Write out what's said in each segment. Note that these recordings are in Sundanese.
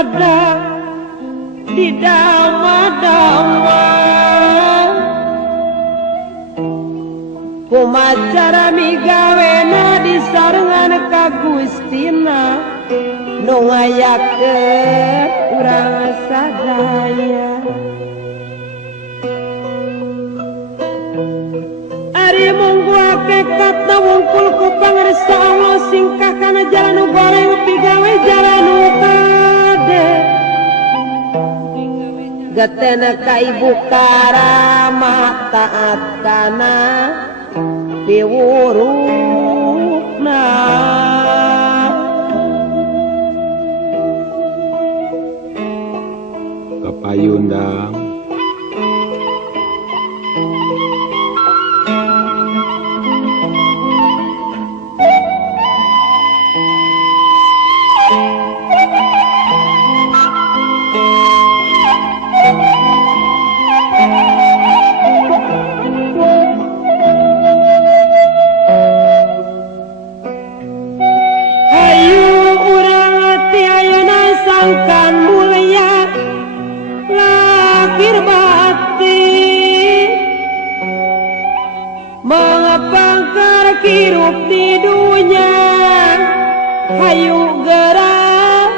pedang di dama-dama kumacara migawena disarengan ka Gustina nu ngayakeun urang sadaya ari monggo hakikatna wungkul ku pangarsa Allah singkah kana jalan nu goreng pigawe jalan nu kade getena ka ibu karama taat kana piwurukna Kapayundang hirup di dunia hayu gerak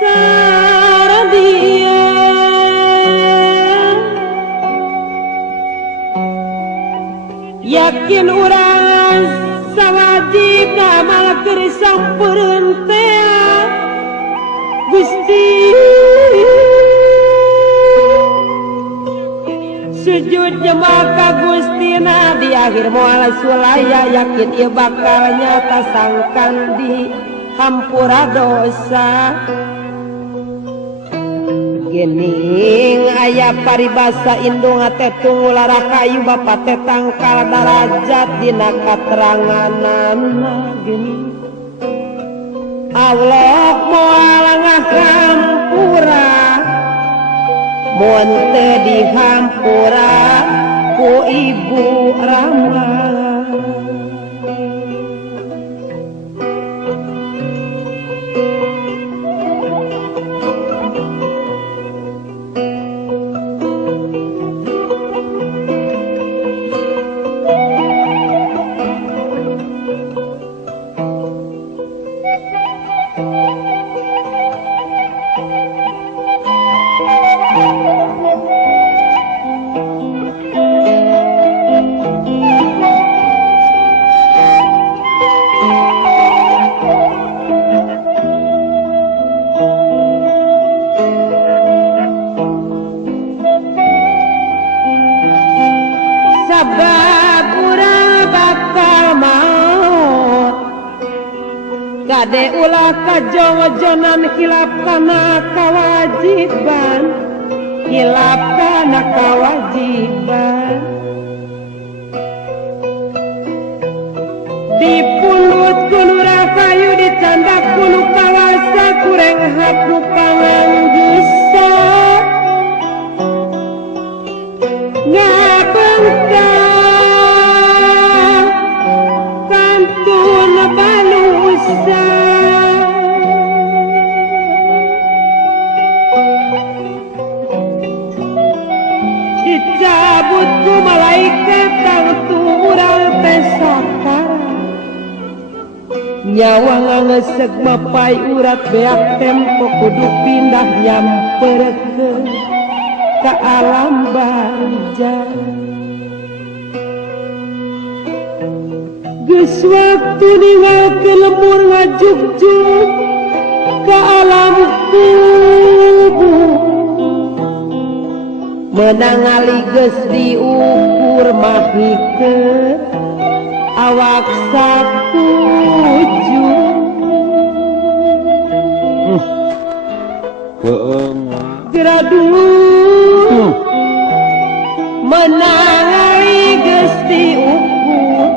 saradia yakin urang sawajib ngamal keur sampereun teh Gusti sujud jemaah ka Gustina di akhir moal sulaya yakin ieu bakal nyata sangkan di hampura dosa gening aya paribasa indung teh tunggulara kayu bapa teh tangkal darajat dina kateranganana gening Allah moal ngahampura mun teu dihampura ku Ibu Rama kade ulah kajojonan hilap kana kawajiban hilap kana kawajiban dipulut kunura kayu dicandak kunu kawasa kureng hapnu panganggisa ngabengkang kantun balusa dicabut ku malaikat kang turang teh sakara nyawa ngangeseg mapai urat beak tempo kudu pindah nyamperkeun ka alam barja geus waktu ninggalkeun lemur ngajugjug ka alam kubur menang ali geus diukur mahikeun awak sakuju Geraduh menang ali geus diukur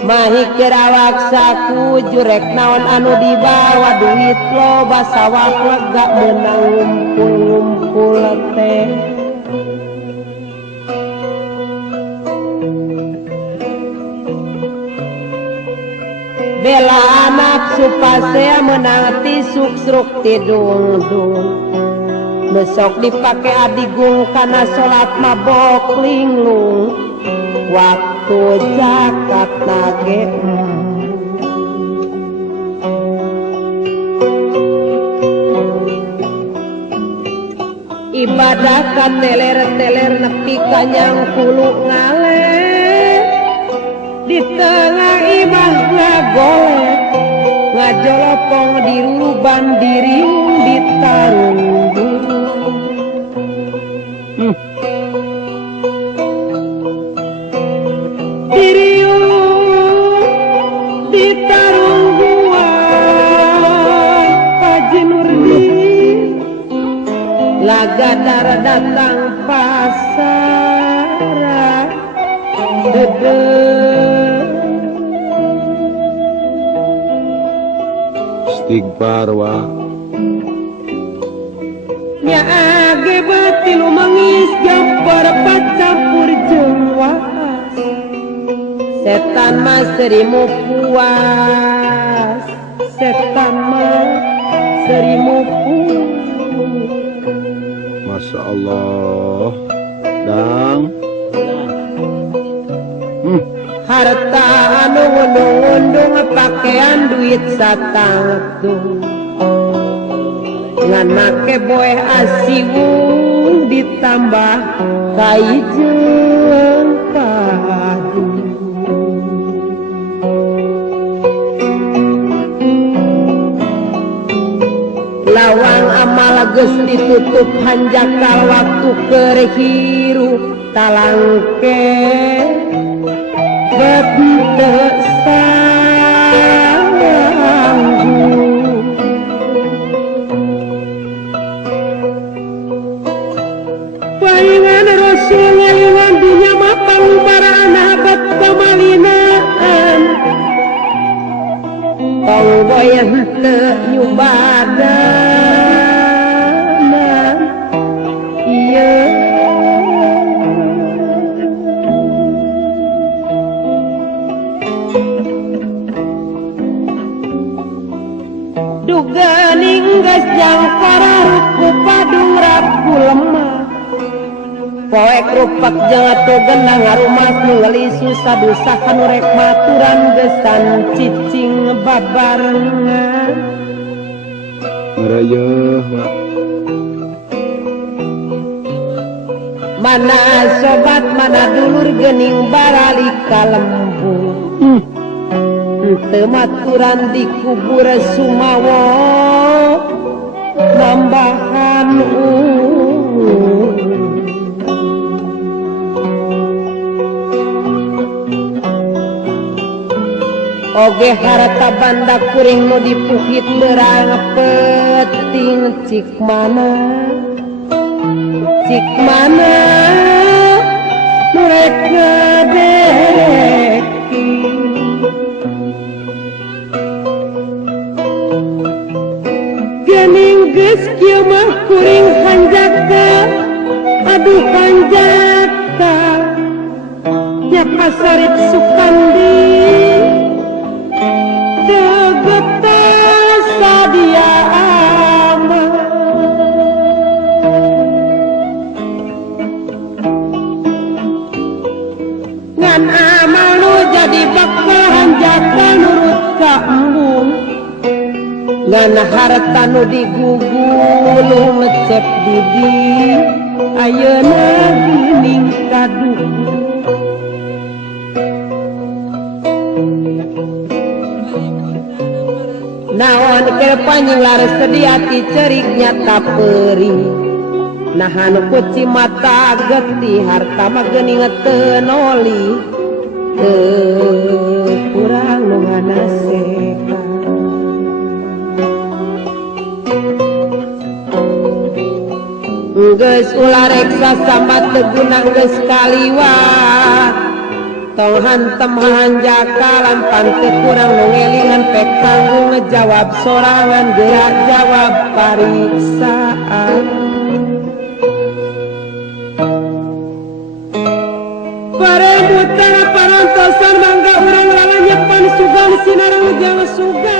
mahikeun awak sakuju rek naon anu dibawa duit loba sawah lega menang ngumpul teh bela anak supaya menang ti suksruk ti dung-dung besok dipake adigung kana sholat mabok linglung waktu zakat nage ibadah teler-teler nepi kanyang kulu ngaler di tengah imah ngagolek ngajolopong diruban diriung ditarung diriung ditarung buang Haji Nurdin lagadar datang pasar dede istighfar wa nya age batilu mangis gampar pacampur jeung waas setan mah serimu puas setan mah serimu puas Masya Allah dang harta anu undung-undung pakaian duit satangtung ngan make boeh asiwung ditambah kaijeung padu lawang amal geus ditutup hanjakal waktu keur hirup talangke beteu sanggup palingan Rasul ngalingan dunya mah pangubaraan abad kamalinaan panggoyan teu nyubadanan ieu duga ninggas jang pararuku padung raku lemah poek rupak jang atuh gendang ngarumas ngeuli susah dosa kanu rek maturan gesan cicing babarengan ngerayeuh wa mana sobat mana dulur geuning baralik ka lembur teu maturan di kubur sumawo nambahan oge harta banda kuring nu dipuhit terang peting cik mana mereka deki gening geus kieu mah kuring hanjaka aduh hanjaka nya pasarit Sukandi degeta sadia aman ngan amal nu jadi bakal hanjaka nurut ka embung ngan harta nu digugulu ngecep didi ayeuna geuning kaduh naon keur panjing lares sedia ti cerik nyata peuring nahan kuci mata getih harta mah geuning teu noli teu kurang nu nganasehan geus ulah reksa sambat teu guna geus kaliwat tong hantem hanjaka lampan teu kurang nu ngelingan pek kanggo ngejawab sorangan gerak jawab pariksaan Pare mutara parantosan mangga urang lalanya pan sugan sinarang jang sugan